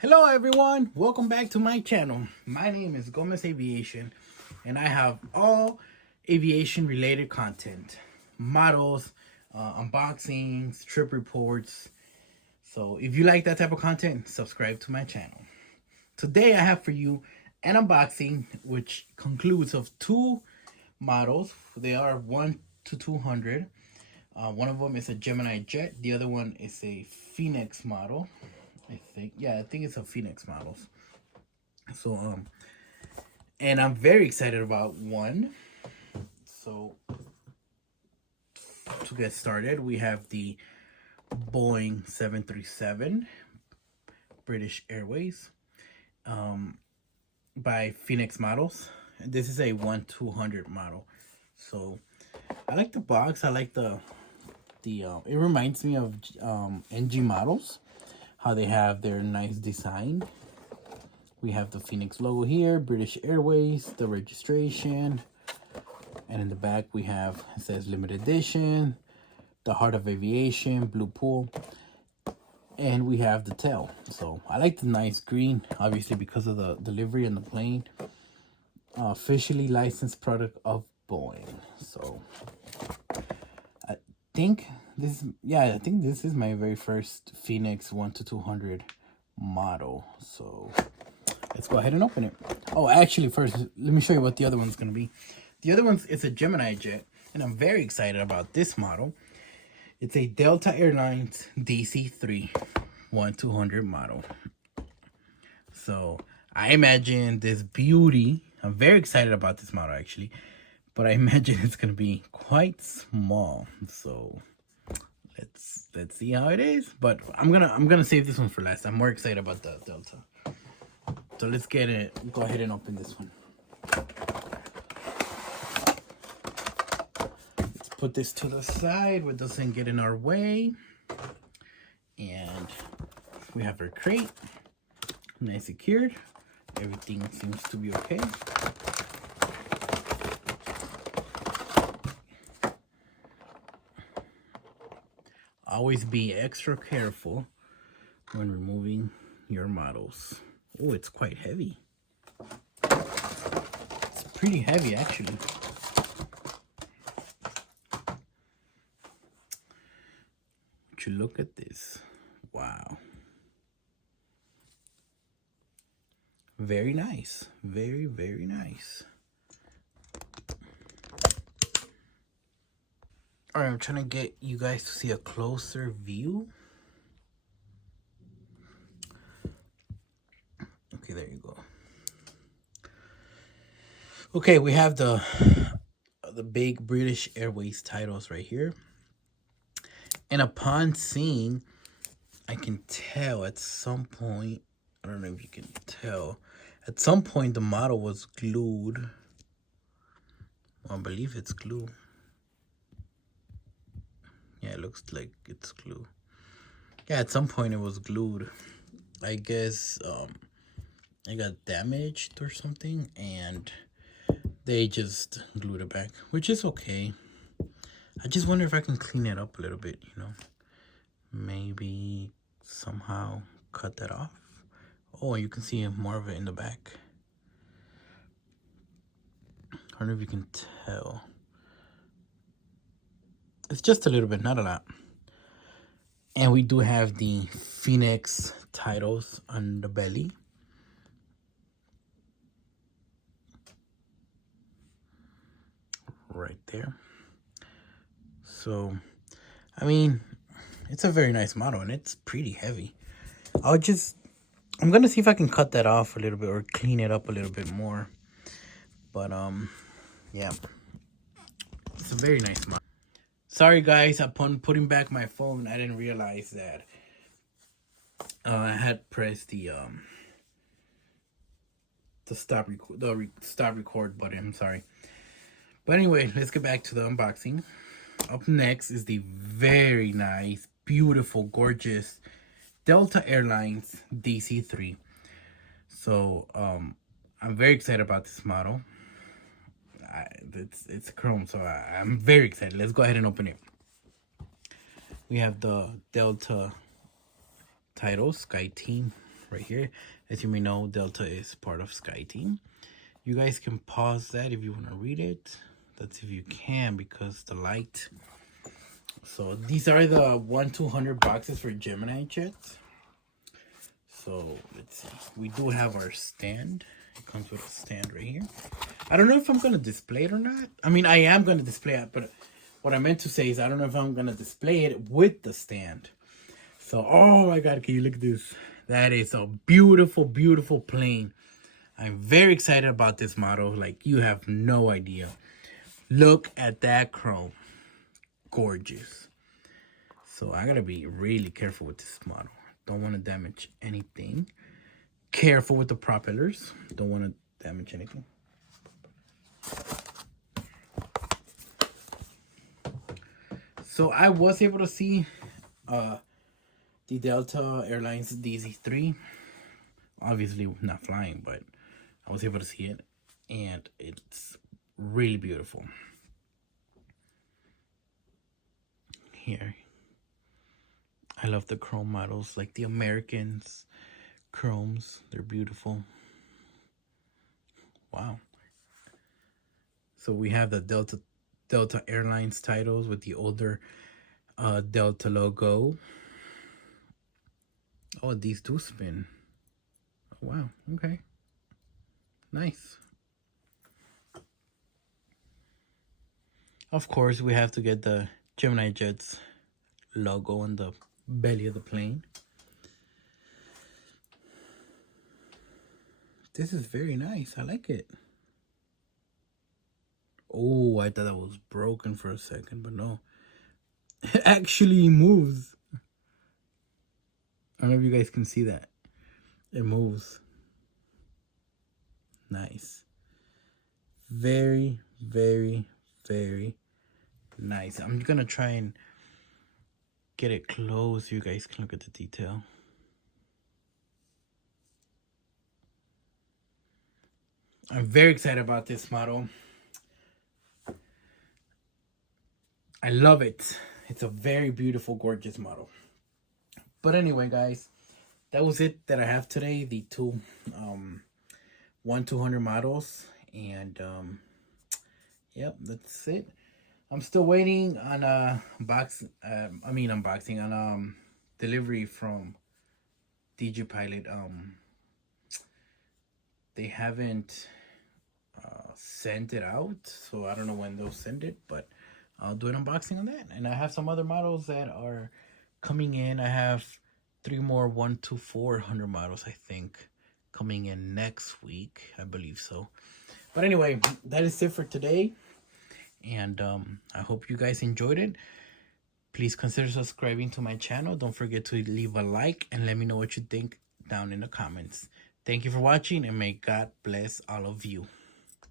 Hello everyone, welcome back to my channel. My name is Gomez Aviation and I have all aviation related content. Models, unboxings, trip reports. So if you like that type of content, subscribe to my channel. Today I have for you an unboxing which concludes of two models. They are 1 to 200. One of them is a Gemini Jet. The other one is a Phoenix model. I think it's a Phoenix models. So and I'm very excited about one. So to get started, we have the Boeing 737 British Airways by Phoenix Models. This is a 1-200 model. So I like the box. I like the it reminds me of NG models, how they have their nice design. We have the Phoenix logo here, British Airways, the registration, and in the back we have, it says limited edition, the heart of aviation, blue pool, and we have the tail. So I like the nice green, obviously because of the delivery and the plane. Officially licensed product of Boeing. So I think this is my very first Phoenix 1 to 200 model. So let's go ahead and open it. Oh, actually, first, let me show you what the other one's going to be. The other one's a Gemini Jet, and I'm very excited about this model. It's a Delta Airlines DC-3 1-200 model. So I imagine this beauty. I'm very excited about this model, actually. But I imagine it's going to be quite small. So let's see how it is. But I'm gonna save this one for last. I'm more excited about the Delta. So let's get it. Go ahead and open this one. Let's put this to the side where it doesn't get in our way. And we have our crate. Nice secured. Everything seems to be okay. Always be extra careful when removing your models. Oh, it's quite heavy. It's pretty heavy, actually. Would you look at this? Wow. Very nice. Very, very nice. All right, I'm trying to get you guys to see a closer view. Okay, there you go. Okay, we have the big British Airways titles right here. And upon seeing, I can tell at some point, I don't know if you can tell, at some point the model was glued. Well, I believe it's glue. Yeah, it looks like it's glue. Yeah, at some point it was glued. I guess it got damaged or something, and they just glued it back, which is okay. I just wonder if I can clean it up a little bit, you know. Maybe somehow cut that off. Oh, you can see more of it in the back. I don't know if you can tell. It's just a little bit, not a lot. And we do have the Phoenix titles on the belly. Right there. So, I mean, it's a very nice model and it's pretty heavy. I'm gonna see if I can cut that off a little bit or clean it up a little bit more. But yeah, it's a very nice model. Sorry guys, upon putting back my phone, I didn't realize that I had pressed the stop record button. I'm sorry. But anyway, let's get back to the unboxing. Up next is the very nice, beautiful, gorgeous Delta Airlines DC-3. So I'm very excited about this model. It's chrome, so I'm very excited. Let's go ahead and open it. We have the Delta title, Sky Team. right here. As you may know, Delta is part of SkyTeam. You guys can pause that if you want to read it. That's if you can, because the light. So these are the 1-200 boxes for Gemini jets. So let's see. We do have our stand. It comes with a stand right here. I don't know if I'm going to display it or not. I mean, I am going to display it, but what I meant to say is I don't know if I'm going to display it with the stand. So, oh my God, can you look at this? That is a beautiful, beautiful plane. I'm very excited about this model. Like, you have no idea. Look at that chrome. Gorgeous. So I gotta be really careful with this model. Don't want to damage anything. Careful with the propellers. Don't want to damage anything. So I was able to see the Delta Airlines DZ3. Obviously not flying, but I was able to see it. And it's really beautiful. Here. I love the chrome models, like the Americans chromes. They're beautiful. Wow. So we have the Delta Airlines titles with the older Delta logo. Oh, these do spin. Oh, wow. Okay. Nice. Of course, we have to get the Gemini Jets logo on the belly of the plane. This is very nice. I like it. Oh, I thought that was broken for a second, but no. It actually moves. I don't know if you guys can see that. It moves. Nice. Very, very, very nice. I'm gonna try and get it close so you guys can look at the detail. I'm very excited about this model. I love it. It's a very beautiful, gorgeous model. But anyway, guys, that was it that I have today. The two 1-200 models. And yep, that's it. I'm still waiting on unboxing on delivery from DG Pilot. They haven't sent it out, so I don't know when they'll send it, but I'll do an unboxing on that. And I have some other models that are coming in. I have 3 more 1-400 models, I think, coming in next week. I believe so. But anyway, that is it for today. And I hope you guys enjoyed it. Please consider subscribing to my channel. Don't forget to leave a like and let me know what you think down in the comments. Thank you for watching, and may God bless all of you.